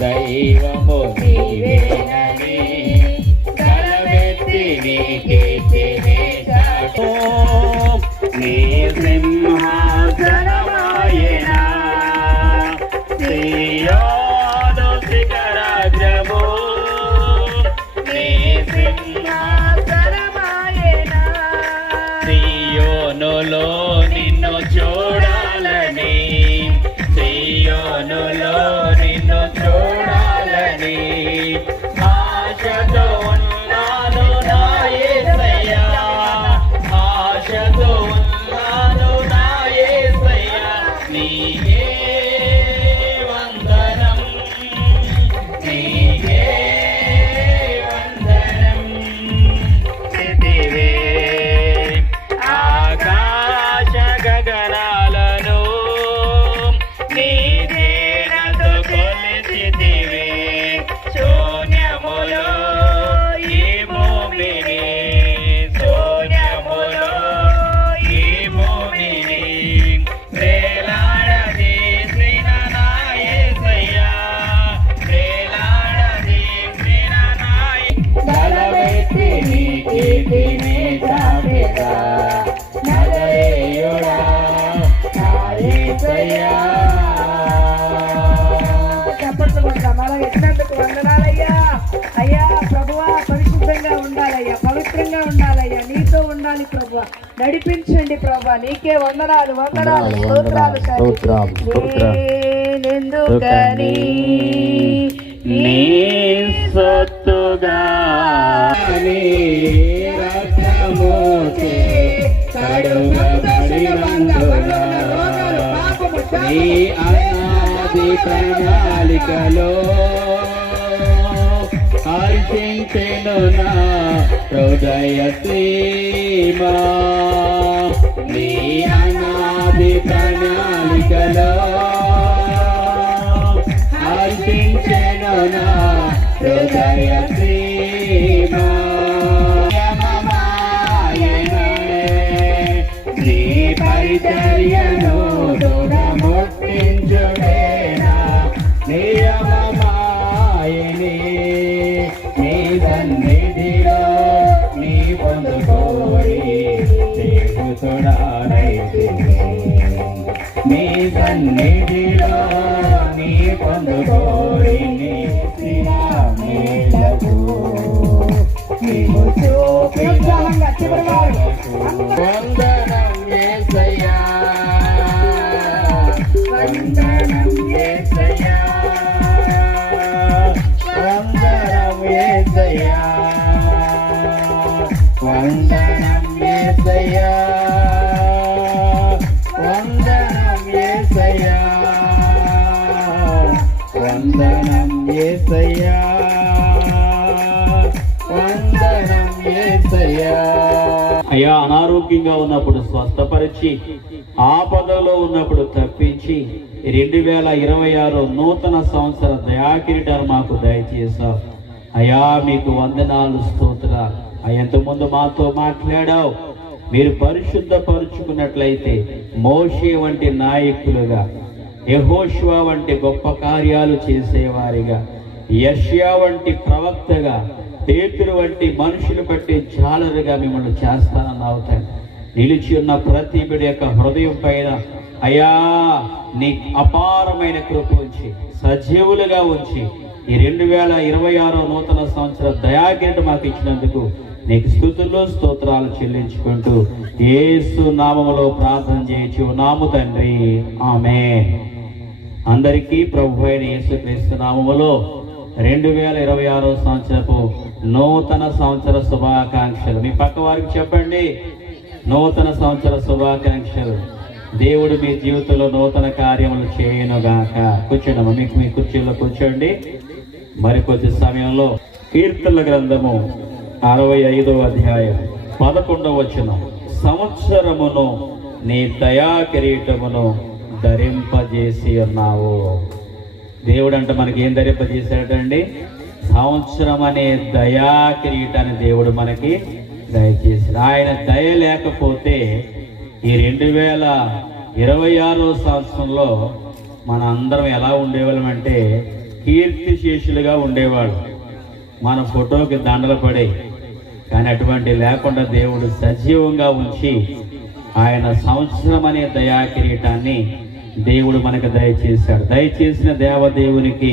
దైవము నీవేనని కలవెత్తి నీ కీర్తిని చాటు. నీ సింహాసనమాయెనా సియోను శిఖరాగ్రము. నీ సింహాసనమాయెనా సియోనులో నిన్ను చూడాలని, సియోనులో నిన్ను చూడాలని ఆశతో ఉన్నాను నా యేసయ్యా, ఆశతో ఉన్నాను నా యేసయ్యా. నీకే వందనం, నీకే వందనం. స్థితివే ఆకాశ గగనాలను నీ దీనతో కొలిచితివే. శూన్యములో ఈ భూమిని, శూన్యములో ఈ భూమిని వేలాడదీసిన నా యేసయ్యా, వేలాడదీసిన నా బలమెత్తి నీ కీర్తిని చాటెదా నజరేయుడా నా యేసయ్యా. చెప్పట్లు కొడతాం. అలా ఎట్టినందుకు వందనాలయ్యా. అయ్యా ప్రభువా, పరిశుద్ధంగా ఉండాలయ్యా, పవిత్రంగా ఉండాలయ్యా, నీతో ఉండాలి ప్రభువా. నడిపించండి ప్రభువా, నీకే వందనాలు వందనాలు స్తోత్రాలు. నేనెందుకని నీ సొత్తుగా నీ రక్తముచే కడుగబడినందున నీ అనాది ప్రణాళికలో హర్షించెను నా హృదయ సీమా. నీ అనాది ప్రణాళికలో హర్షించెను నా హృదయ సీమా. నీ పరిచర్యను దృఢముట్టించుడేనా నియమమాయని. నీ సన్నిధిలో నీ పొందుకోరి చేకుతుడానైతిని. నీ సన్నిధిలో నీ పొందుకోరి మేలకు నీవు చూపిన వందనం యేసయ్యా, వందనం యేసయ్యా, వందనం యేసయ్యా, వందనం యేసయ్యా, వందనం యేసయ్యా, వందనం యేసయ్యా, వందనం యేసయ్యా. అయ్యా, అనారోగ్యంగా ఉన్నప్పుడు స్వస్థపరిచి, ఆపదలో ఉన్నప్పుడు తప్పించి 2026 నూతన సంవత్సర దయాకిరీటాలు మాకు దయచేశావు. అయ్యా, మీకు వందనాలు స్తోత్రాలు. ఇంతకుముందు మాతో మాట్లాడావు. మీరు పరిశుద్ధపరుచుకున్నట్లయితే మోషే వంటి నాయకులుగా, యెహోషువ వంటి గొప్ప కార్యాలు చేసేవారిగా, యెషయా వంటి ప్రవక్తగా, పేతురు వంటి మనుషులు బట్టి జాలరుగా మిమ్మల్ని చేస్తానన్నావు తండ్రి. నిలిచి ఉన్న ప్రతి బిడ్డ యొక్క హృదయం పైన అయ్యా నీ అపారమైన కృప ఉంచి, సజీవులుగా ఉంచి, ఈ 2026 నూతన సంవత్సర దయాకిరీటం మాకు ఇచ్చినందుకు నీకు స్తుతులు స్తోత్రాలు చెల్లించుకుంటూ యేసు నామములో ప్రార్థన చేయొచ్చు నాము తండ్రి, ఆమేన్. అందరికీ ప్రభు అయిన యేసుక్రీస్తు నామములో 2026 సంవత్సరపు నూతన సంవత్సర శుభాకాంక్షలు. మీ పక్క వారికి చెప్పండి, నూతన సంవత్సర శుభాకాంక్షలు. దేవుడు మీ జీవితంలో నూతన కార్యములు చేయనుగాక. కూర్చోండి, మీకు మీ కుర్చీలో కూర్చోండి. మరికొద్ది సమయంలో కీర్తనల గ్రంథము 65వ అధ్యాయం 11వ వచనం, సంవత్సరమును నీ దయా కిరీటమును ధరింపజేసి ఉన్నావు. దేవుడు అంటే మనకి ఏం ధరింపజేశాడండి? సంవత్సరం అనే దయా కిరీటాన్ని దేవుడు మనకి దయచేసాడు. ఆయన దయ లేకపోతే ఈ 2026 సంవత్సరంలో మన అందరం ఎలా ఉండేవాళ్ళం అంటే కీర్తిశేషులుగా ఉండేవాడు. మన ఫోటోకి దండలు పడే, కానీ అటువంటి లేకుండా దేవుడు సజీవంగా ఉంచి ఆయన సంవత్సరం అనే దయా కిరీటాన్ని దేవుడు మనకు దయచేశాడు. దయచేసిన దేవదేవునికి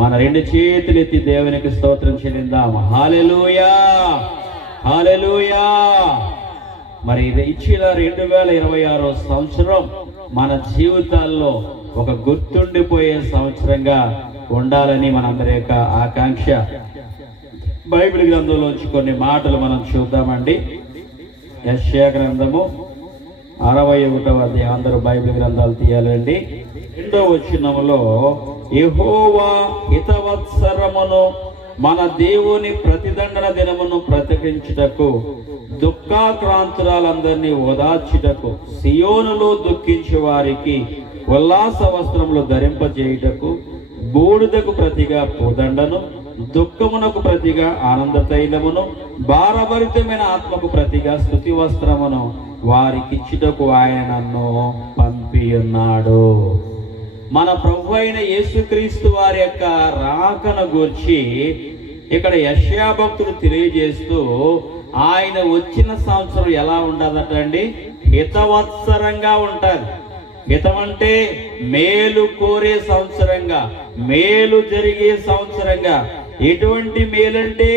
మన రెండు చేతులు ఎత్తి దేవునికి స్తోత్రం చెల్లిందాం. హల్లెలూయా, హల్లెలూయా. మరి ఇది ఇచ్చిన 2026 సంవత్సరం మన జీవితాల్లో ఒక గుర్తుండిపోయే సంవత్సరంగా ఉండాలని మనందరి యొక్క ఆకాంక్ష. బైబిల్ గ్రంథంలోంచి కొన్ని మాటలు మనం చూద్దామండి. యెషయా గ్రంథము 61వ అధ్యాయం. అందరూ బైబిల్ గ్రంథాలు తీయాలండి. 2వ వచనములో యెహోవా హితవత్సరమును మన దేవుని ప్రతిదండన దినమును ప్రకటించుటకు, దుఃఖాక్రాంతురాలందరినీ ఓదార్చుటకు, సియోనులో దుఃఖించే వారికి ఉల్లాస వస్త్రములు ధరింపజేయుటకు, బూడిదకు ప్రతిగా పూదండను, దుఃఖమునకు ప్రతిగా ఆనంద తైలమును, భారభరితమైన ఆత్మకు ప్రతిగా స్తుతి వస్త్రమును వారికిచ్చుటకు ఆయన నన్ను పంపి ఉన్నాడు. మన ప్రభు అయిన యేసుక్రీస్తు వారి యొక్క రాకను గూర్చి ఇక్కడ యెషయా భక్తుడు తెలియజేస్తూ, ఆయన వచ్చిన సంవత్సరం ఎలా ఉండదట అండి? హితవత్సరంగా ఉంటారు. హితం అంటే మేలు కోరే సంవత్సరంగా, మేలు జరిగే సంవత్సరంగా. ఎటువంటి మేలంటే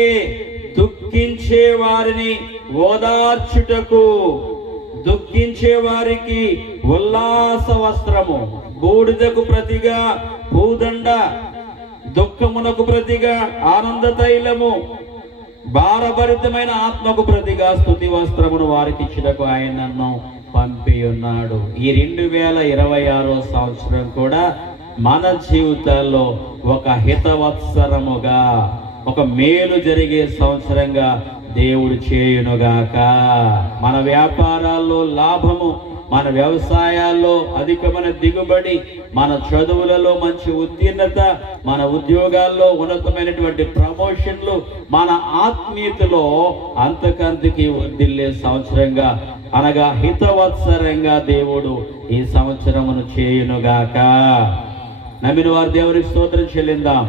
దుఃఖించే వారిని ఓదార్చుటకు, దుఃఖించే వారికి ఉల్లాస వస్త్రము, బూడిదకు ప్రతిగా పూదండ, దుఃఖమునకు ప్రతిగా ఆనంద తైలము, భారభరితమైన ఆత్మకు ప్రతిగా స్తుతి వస్త్రమును వారికి ఇచ్చుటకు ఆయన నన్ను పంపి ఉన్నాడు. ఈ 2026 సంవత్సరం కూడా మన జీవితాల్లో ఒక హితవత్సరముగా, ఒక మేలు జరిగే సంవత్సరంగా దేవుడు చేయునుగాక. మన వ్యాపారాల్లో లాభము, మన వ్యవసాయాల్లో అధికమైన దిగుబడి, మన చదువులలో మంచి ఉత్తీర్ణత, మన ఉద్యోగాల్లో ఉన్నతమైనటువంటి ప్రమోషన్లు, మన ఆత్మీయతలో అంతకంతకి వర్ధిల్లే సంవత్సరంగా, అనగా హితవత్సరంగా దేవుడు ఈ సంవత్సరమును చేయునుగాక. నమ్మిన వారు దేవునికి స్తోత్రం చెల్లిందాం.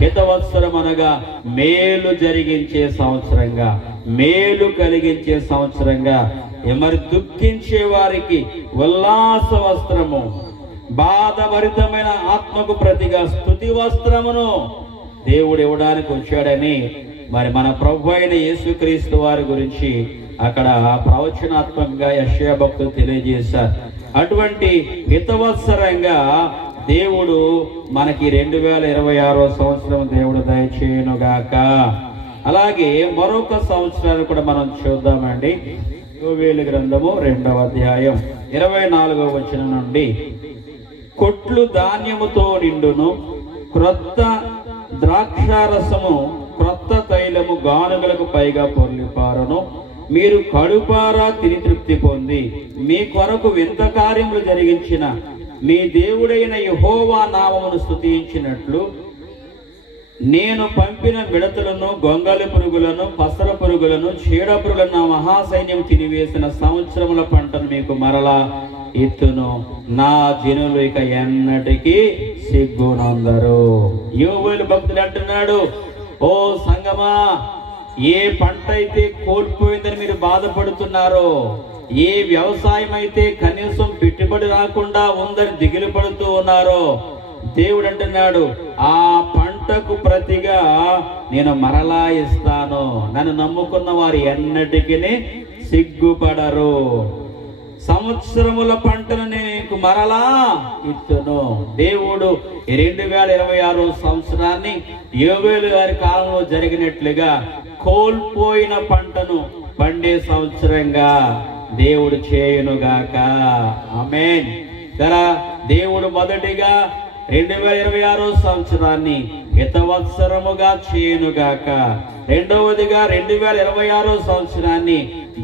హితవత్సరం అనగా మేలు జరిగించే సంవత్సరంగా, మేలు కలిగించే సంవత్సరంగా. మరి దుఃఖించే వారికి ఉల్లాస వస్త్రము, బాధభరితమైన ఆత్మకు ప్రతిగా స్తుతి వస్త్రమును దేవుడు ఇవ్వడానికి వచ్చాడని మరి మన ప్రభు అయిన యేసుక్రీస్తు వారి గురించి అక్కడ ప్రవచనాత్మకంగా యెషయా భక్తులు తెలియజేశారు. అటువంటి హితవత్సరంగా దేవుడు మనకి 2026 సంవత్సరం దేవుడు దయచేయునుగాక. అలాగే మరొక సంవత్సరాన్ని కూడా మనం చూద్దామండి. యోవేలు గ్రంథము 2వ అధ్యాయం 24వ వచనం నుండి, కొట్లు ధాన్యముతో నిండును, క్రొత్త ద్రాక్షారసము, క్రొత్త తైలము గానుగలకు పైగా పొర్లిపారును. మీరు కడుపారా తిని తృప్తి పొంది మీ కొరకు వింత కార్యములు జరిగించిన మీ దేవుడైన యెహోవా నామమును స్తుతించినట్లు, నేను పంపిన మిడతలను, గొంగలి పురుగులను, పసర పురుగులను, చీడపురుగులను నా మహాసైన్యం తినివేసిన సంవత్సరముల పంటను మీకు మరలా ఇత్తును. నా జనులు ఇక ఎన్నటికీ సిగ్గునందరు. యోవేలు భక్తుడు అంటున్నాడు, ఓ సంగమా, ఏ పంట అయితే కోల్పోయిందని మీరు బాధపడుతున్నారో, ఏ వ్యవసాయం అయితే కనీసం పెట్టుబడి రాకుండా ఉందని దిగులు పడుతూ ఉన్నారో, దేవుడు అంటున్నాడు, ఆ పంటకు ప్రతిగా నేను మరలా ఇస్తాను. నన్ను నమ్ముకున్న వారు ఎన్నటికీ సిగ్గుపడరు. సంవత్సరముల పంటను నీకు మరలా ఇచ్చును. దేవుడు 2026 సంవత్సరాన్ని యోవేలు గారి కాలంలో జరిగినట్లుగా కోల్పోయిన పంటను పండే సంవత్సరంగా దేవుడు చేయునుగాక. ఆమేన్. దేవుడు మొదటిగా 2026 సంవత్సరాన్ని హితవత్సరముగా చేయునుగాక. రెండవదిగా 2026 సంవత్సరాన్ని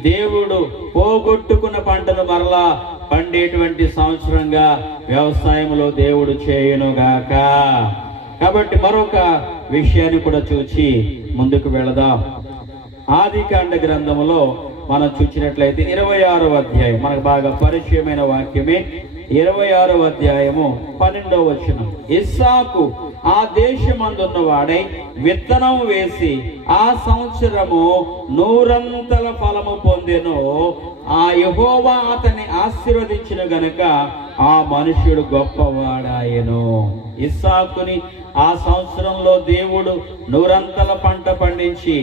దేవుడు పోగొట్టుకున్న పంటను మరలా పండేటువంటి సంవత్సరంగా వ్యవసాయంలో దేవుడు చేయునుగాక. కాబట్టి మరొక విషయాన్ని కూడా చూచి ముందుకు వెళదాం. ఆదికాండ గ్రంథములో మనం చూసినట్లయితే 26వ అధ్యాయం, మనకు బాగా పరిచయమైన వాక్యమే. 26వ అధ్యాయము 12వ వచనం. ఇస్సాకు ఆ దేశమందున్న వాడై విత్తనం వేసి ఆ సంవత్సరము 100 ఫలము పొందెను. ఆ యెహోవా అతన్ని ఆశీర్వదించిన గనుక ఆ మనుష్యుడు గొప్పవాడాయెను. ఇస్సాకుని ఆ సంవత్సరంలో దేవుడు 100 పంట పండించి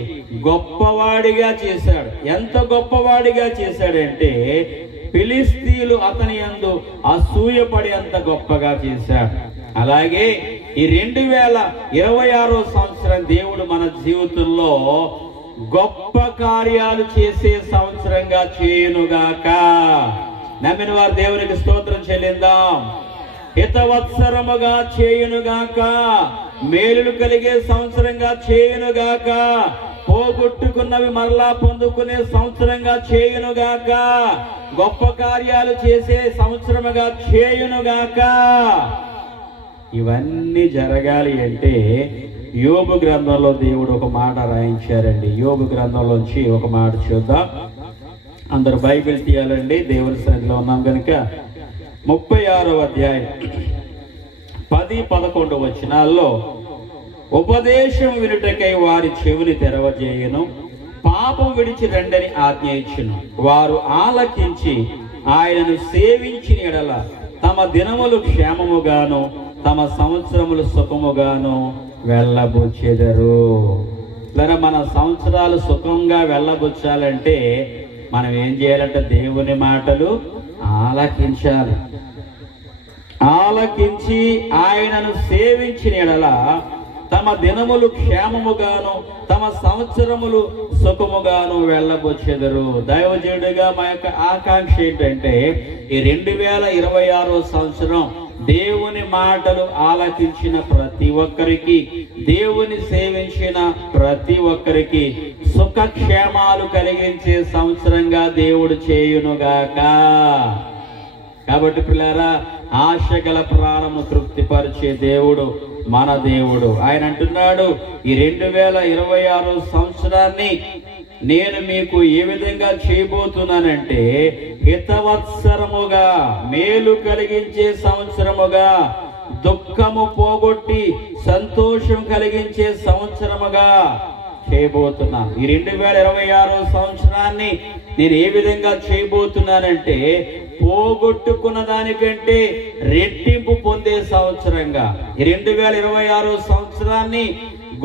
గొప్పవాడిగా చేశాడు. ఎంత గొప్పవాడిగా చేశాడంటే ఫిలిస్తీయులు అతని యందు అసూయపడి అంత గొప్పగా చేశాడు. అలాగే ఈ 2026 సంవత్సరం దేవుడు మన జీవితంలో గొప్ప కార్యాలు చేసే సంవత్సరంగా చేయునుగాక. నమ్మిన వారు దేవునికి స్తోత్రం చెల్లిందాం. హితవత్సరముగా చేయునుగాక, మేలులు కలిగే సంవత్సరంగా చేయునుగాక, పోగొట్టుకున్నవి మరలా పొందుకునే సంవత్సరంగా చేయునుగాక, గొప్ప కార్యాలు చేసే సంవత్సరముగా చేయునుగాక. ఇవన్నీ జరగాలి అంటే యోబు గ్రంథంలో దేవుడు ఒక మాట రాయించారండి. యోబు గ్రంథంలోంచి ఒక మాట చూద్దాం. అందరు బైబిల్ తీయాలండి, దేవుని సన్నిధిలో ఉన్నాం కనుక. 36వ అధ్యాయం 10-11 వచనాల్లో ఉపదేశం వినుటకై వారి చెవిని తెరవజేయును, పాపం విడిచి రండని ఆజ్ఞ ఇచ్చును. వారు ఆలకించి ఆయనను సేవించిన ఎడల తమ దినములు క్షేమముగాను తమ సంవత్సరములు సుఖముగాను వెళ్ళబుచ్చెదరు. లేదా మన సంవత్సరాలు సుఖంగా వెళ్ళబుచ్చాలంటే మనం ఏం చేయాలంటే దేవుని మాటలు ఆలకించాలి. ఆలకించి ఆయనను సేవించిన ఎడల తమ దినములు క్షేమముగాను తమ సంవత్సరములు సుఖముగాను వెళ్ళబొచ్చెదరు. దైవజనుడిగా మా యొక్క ఆకాంక్ష ఏంటంటే ఈ 2026 సంవత్సరం దేవుని మాటలు ఆలకించిన ప్రతి ఒక్కరికి, దేవుని సేవించిన ప్రతి ఒక్కరికి సుఖక్షేమాలు కలిగించే సంవత్సరంగా దేవుడు చేయునుగాక. కాబట్టి పిల్లారా, ఆశ గల ప్రాణము తృప్తిపరిచే దేవుడు మన దేవుడు. ఆయన అంటున్నాడు, ఈ 2026 సంవత్సరాన్ని నేను మీకు ఏ విధంగా చేయబోతున్నానంటే హితవత్సరముగా, మేలు కలిగించే సంవత్సరముగా, దుఃఖము పోగొట్టి సంతోషం కలిగించే సంవత్సరముగా చేయబోతున్నాను. ఈ 2026 సంవత్సరాన్ని నేను ఏ విధంగా చేయబోతున్నానంటే పోగొట్టుకున్న దానికంటే రెట్టింపు పొందే సంవత్సరంగా, ఈ 2026 సంవత్సరాన్ని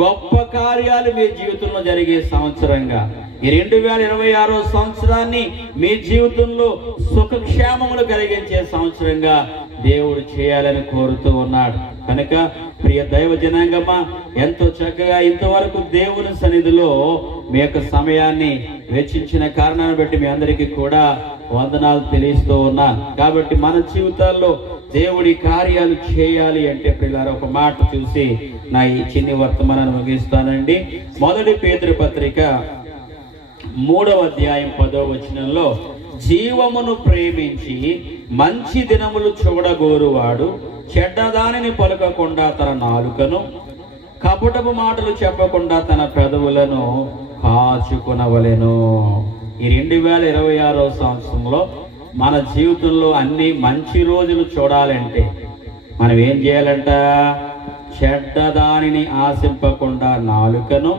గొప్ప కార్యాలు మీ జీవితంలో జరిగే సంవత్సరంగా, ఈ 2026 సంవత్సరాన్ని మీ జీవితంలో సుఖక్షేమములు కలిగించే సంవత్సరంగా దేవుడు చేయాలని కోరుతూ ఉన్నాడు. కనుక ప్రియ దైవ జనాంగమా, ఎంతో చక్కగా ఇంతవరకు దేవుని సన్నిధిలో మీ యొక్క సమయాన్ని వెచ్చించిన కారణాన్ని బట్టి మీ అందరికీ కూడా వందనాలు తెలియస్తూ ఉన్నాను. కాబట్టి మన జీవితాల్లో దేవుడి కార్యాలు చేయాలి అంటే పిల్లలు ఒక మాట చూసి నా ఈ చిన్ని వర్తమానాన్ని ముగిస్తానండి. 1 పేతురు పత్రిక 3వ అధ్యాయం 10వ వచనంలో, జీవమును ప్రేమించి మంచి దినములు చూడగోరువాడు చెడ్డదానిని పలుకకుండా తన నాలుకను, కపటపు మాటలు చెప్పకుండా తన పెదవులను కాచుకొనవలెను. ఈ 2026 సంవత్సరంలో మన జీవితంలో అన్ని మంచి రోజులు చూడాలంటే మనం ఏం చేయాలంట? చెడ్డదానిని ఆశింపకుండా నాలుకను,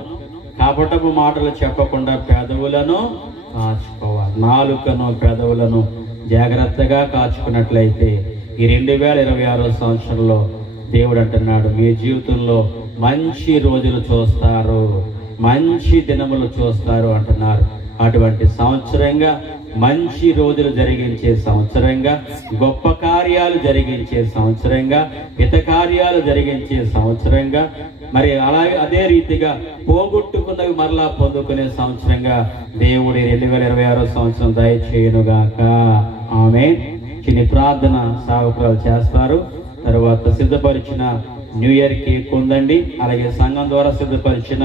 కపటపు మాటలు చెప్పకుండా పెదవులను కాచుకోవాలి. నాలుకను పెదవులను జాగ్రత్తగా కాచుకున్నట్లయితే ఈ 2026 సంవత్సరంలో దేవుడు అంటున్నాడు, మీ జీవితంలో మంచి రోజులు చూస్తారు, మంచి దినములు చూస్తారు అంటున్నారు. అటువంటి సంవత్సరంగా, మంచి రోజులు జరిగించే సంవత్సరంగా, గొప్ప కార్యాలు జరిగించే సంవత్సరంగా, హిత కార్యాలు జరిగించే సంవత్సరంగా, మరి అలాగే అదే రీతిగా పోగొట్టుకున్నవి మరలా పొందుకునే సంవత్సరంగా దేవుడి 2026 సంవత్సరం దయచేయునుగాక. ఆమేన్. చిన్ని ప్రార్థన సాగుకురాలు చేస్తారు. తర్వాత సిద్ధపరిచిన న్యూ ఇయర్ కేక్ ఉందండి, అలాగే సంఘం ద్వారా సిద్ధపరిచిన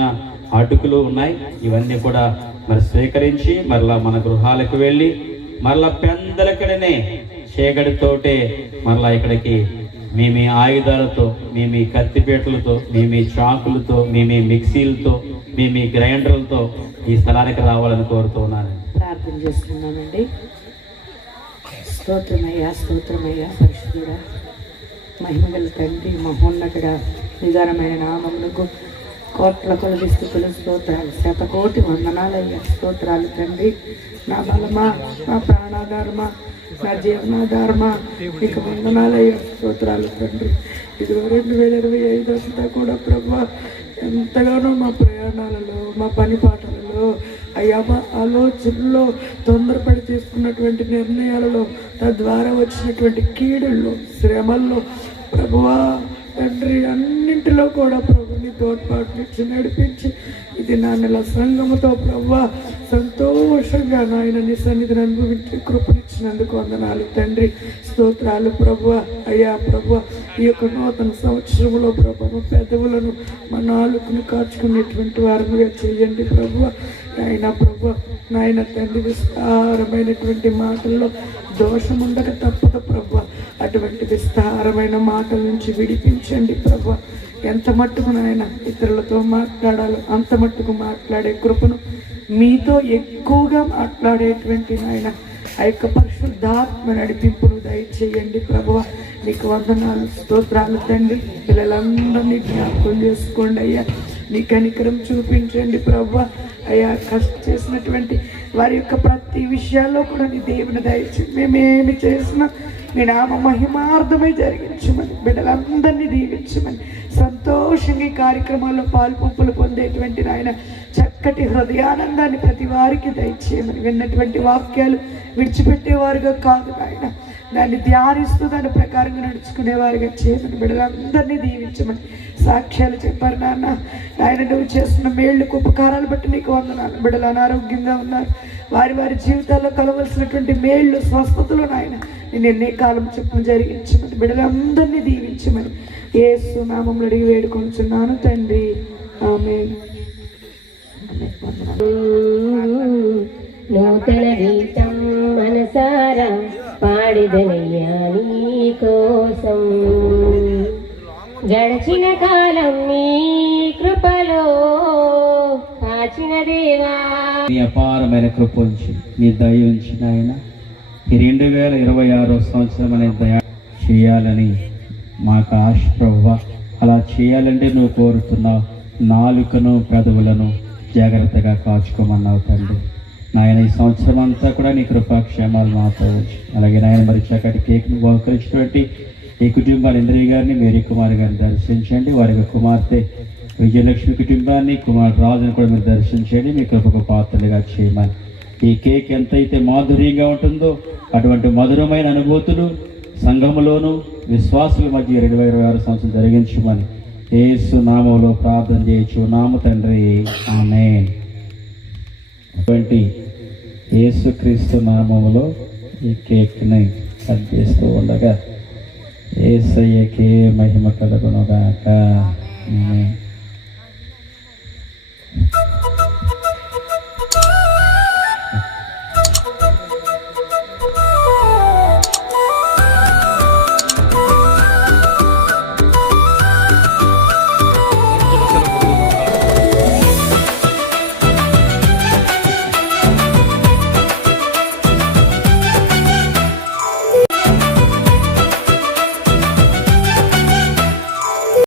అటుకులు ఉన్నాయి. ఇవన్నీ కూడా మరి స్వీకరించి మరలా మన గృహాలకు వెళ్ళి మరలా పెందలకడనే చీకటితోటే మరలా ఇక్కడికి మీ ఆయుధాలతో, మీ కత్తిపేటలతో, మీ చాకులతో, మీ మిక్సీలతో, మీ గ్రైండర్లతో ఈ స్థలానికి రావాలని కోరుతున్నాను. ప్రార్థన చేస్తున్నానండి. స్తోత్రమయ్యా, స్తోత్రమయ్యా, పరిశుద్ధుడా. మహిమగల తండ్రి, మహోన్నతుడ, నిదానమైన నామములకు కోట్ల కొలది స్థుతులు, స్తోత్రాలు, శతకోటి వందనాలయ్యా. స్తోత్రాలు తండ్రి. నా బలమా, నా ప్రాణాధారమా, నా జీవనాధారమా, నీకు వందనాలయ్యా. స్తోత్రాలు తండ్రి. ఇదిగో 2025 అంతా కూడా ప్రభా ఎంతగానో మా ప్రయాణాలలో, మా పని పాటలలో, అయ్యా మా ఆలోచనలో, తొందరపడి తీసుకున్నటువంటి నిర్ణయాలలో, తద్వారా వచ్చినటువంటి కీడుల్లో, శ్రమల్లో ప్రభువా తండ్రి అన్నింటిలో కూడా ప్రభుని తోడ్పాటునిచ్చి నడిపించి ఇది నా నెల సంఘముతో ప్రభువా సంతోషంగా నాయన నీ సన్నిధిని అనుభవించి కృపనిచ్చినందుకు వందనాలు తండ్రి. స్తోత్రాలు ప్రభువా. అయ్యా ప్రభువా, ఈ యొక్క నూతన సంవత్సరంలో ప్రభు మా పెదవులను, మా నాలుకను కాచుకునేటువంటి వారిగా చేయండి ప్రభువా. ఆయన ప్రభు నాయన తండ్రి, విస్తారమైనటువంటి మాటల్లో దోషం ఉండక తప్పదు ప్రభు. అటువంటి విస్తారమైన మాటల నుంచి విడిపించండి ప్రభు. ఎంత మట్టుకు నాయన ఇతరులతో మాట్లాడాలో అంత మట్టుకు మాట్లాడే కృపను, మీతో ఎక్కువగా మాట్లాడేటువంటి నాయన ఆ యొక్క పరిశుద్ధాత్మ నడిపింపును దయచేయండి ప్రభువ. నీకు వందనాలు, స్తోత్రాలు తండ్రి. పిల్లలందరినీ జ్ఞాపకం చేసుకోండి అయ్యా. నీ కనికరం చూపించండి ప్రభువ. అయ్యా కష్ట చేసినటువంటి వారి యొక్క ప్రతి విషయాల్లో కూడా నీ దేవుని దయచేసి మేమేమి చేసినా నీ నామ మహిమార్థమై జరిగించమని, బిడ్డలందరినీ దీవించమని, సంతోషంగా ఈ కార్యక్రమాల్లో పాల్పొంపులు పొందేటువంటి నాయన చక్కటి హృదయానందాన్ని ప్రతి వారికి దయచేయమని, విన్నటువంటి వాక్యాలు విడిచిపెట్టేవారుగా కాదు నాయన, దాన్ని ధ్యానిస్తూ దాని ప్రకారంగా నడుచుకునేవారుగా చేయమని, బిడ్డలందరినీ దీవించమని. సాక్ష్యాలు చెప్పారు నాన్న. ఆయన నువ్వు చేస్తున్న మేళ్ళకు ఉపకారాలు బట్టి నీకు వందనాలు. బిడ్డలు అనారోగ్యంగా ఉన్నారు, వారి వారి జీవితాల్లో కలవలసినటువంటి మేళ్ళు, స్వస్థతలు నాయన నేను ఎన్నే కాలం చొప్పున జరిగించమని, బిడ్డలందరినీ దీవించమని యేసు నామములో అడిగి వేడుకొంచున్నాను తండ్రి. ఆమేన్. నూతన గీతం మనసారా పాడిదనయ్యా నీ కోసం, గడచిన కాలం నీ కృపలో కాచిన దేవా. నీ అపారమైన కృప ఉంచి, నీ దయ ఉంచి నాయన ఈ 2026 సంవత్సరం అనే దయ చేయాలని మాకు ఆశ ప్రభువా. అలా చేయాలంటే నువ్వు కోరుతున్నావు. నాలుకను, పెదవులను జాగ్రత్తగా కాచుకోమన్నావు తండ్రి. నాయన ఈ సంవత్సరం అంతా కూడా నీ కృపాక్షేమాలు మాతో వచ్చి, అలాగే నాయన మరి చక్కటి కేక్ను బహుకరించినటువంటి ఈ కుటుంబాలు ఇంద్రియ గారిని, మేరీ కుమార్ గారిని దర్శించండి. వారి కుమార్తె విజయలక్ష్మి కుటుంబాన్ని, కుమార్ రాజుని కూడా మీరు దర్శించండి. మీ కృపకు పాత్రలుగా చేయమని, ఈ కేక్ ఎంతైతే మాధుర్యంగా ఉంటుందో అటువంటి మధురమైన అనుభూతులు సంఘములోను విశ్వాసుల మధ్య 2026 సంవత్సరం జరిగించమని యేసు నామములో ప్రార్థన చేయొచ్చు నామ తండ్రి. ఆమేన్. అటువంటి యేసుక్రీస్తు నామములో ఈ కేక్ని కట్ చేస్తూ ఉండగా యేసయ్యకే మహిమ కలుగునుగాక. ఆమేన్.